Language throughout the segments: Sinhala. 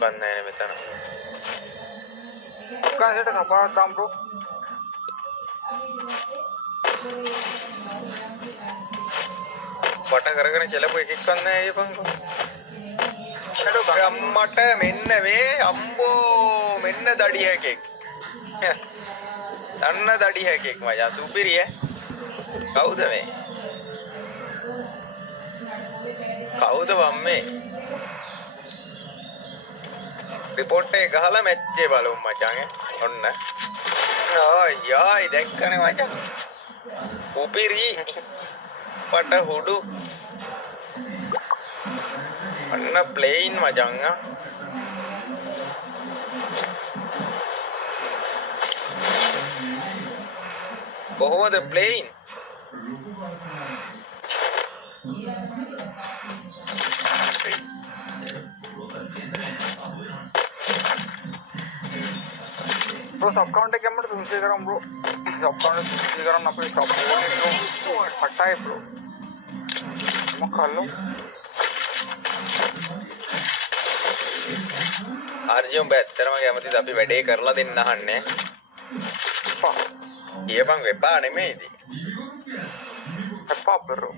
මොකක්ද නැහැ මෙතන. කාසෙට කපාවක් දාම් බ්‍රෝ. වට කරගෙන චලපු එකෙක්වත් නැහැ අයියපන්කෝ. අම්මට මෙන්න මේ අම්බෝ මෙන්න දඩි හැකෙක්. අන්න දඩි හැකෙක් මචං සුපිරිය. කවුද මේ? කවුද වම්මේ? රිපෝට් එක ගහලා මැච් එක බලමු මචං. ඔන්න. ආයි දැක්කනේ මචං. උපිරි පට හුඩු. අන්න ප්ලේන් මචං. කොහොමද ප්ලේන්? bro sub count එක ගමට 300 කරමු bro. sub count 300 කරන්න අපේ sub ඕනේ bro. පටයි bro. මොකල්ලෝ? ආර්යම් බැත්තරම කැමතිද අපි වැඩේ කරලා දෙන්න අහන්නේ. කියපන් වෙපා නෙමෙයිද? එපා bro.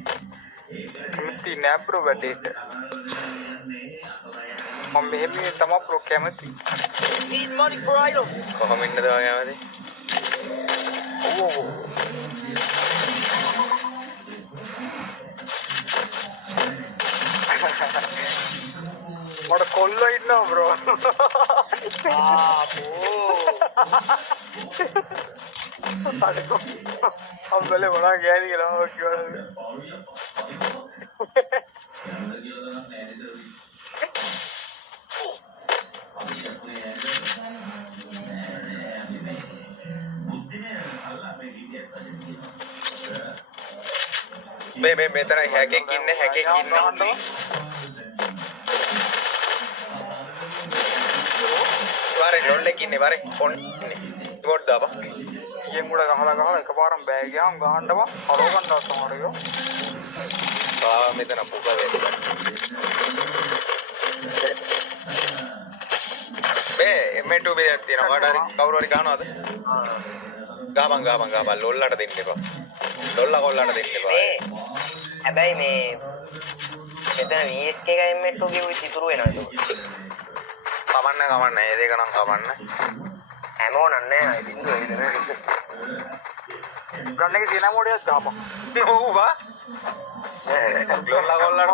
කැමති නෑ bro වැඩේට. මම මෙහෙම තමයි bro කැමති. Need money for idol. කොහොම ඉන්නද ඔයා කැමති? ඕ මට කොල්ලෝ ඉන්නවා bro. අඩකෝ අම්බලේ මොනවා ගෑනි කියලා මම කිව්වද? මේ මෙතන හැකෙක් ඉන්නේ හැකෙක් ඉන්නේ. වරේ ඩොල්ලෙක් ඉන්නේ වරේ ෆොන් ඉන්නේ. රිපෝට් දාපන්. ඊයෙන් උඩ ගහලා එකපාරම බෑ ගියාම ගහන්නම හරව ගන්නවා තමයි. මෙතන පුක වෙන්නේ. M2 බෙදයක් තියෙනවා. කාට හරි කවුරු හරි ගහනවද? ගහපන් ලොල්ලට දෙන්න එපා. ලොල්ලා කොල්ලට දෙන්න එපා. හැබැයි මේ මෙතන VSK එක M2 ගෙවුයි ඉතුරු වෙනවා ඒක. කමන්න ඒ දෙක නම් කමන්න. හැමෝ නන්නේ නෑ ඉතින් ඒක. ගන්න එක දින මොඩියක් ගහපන්. ඔව් වා. ලොල්ලා කොල්ලට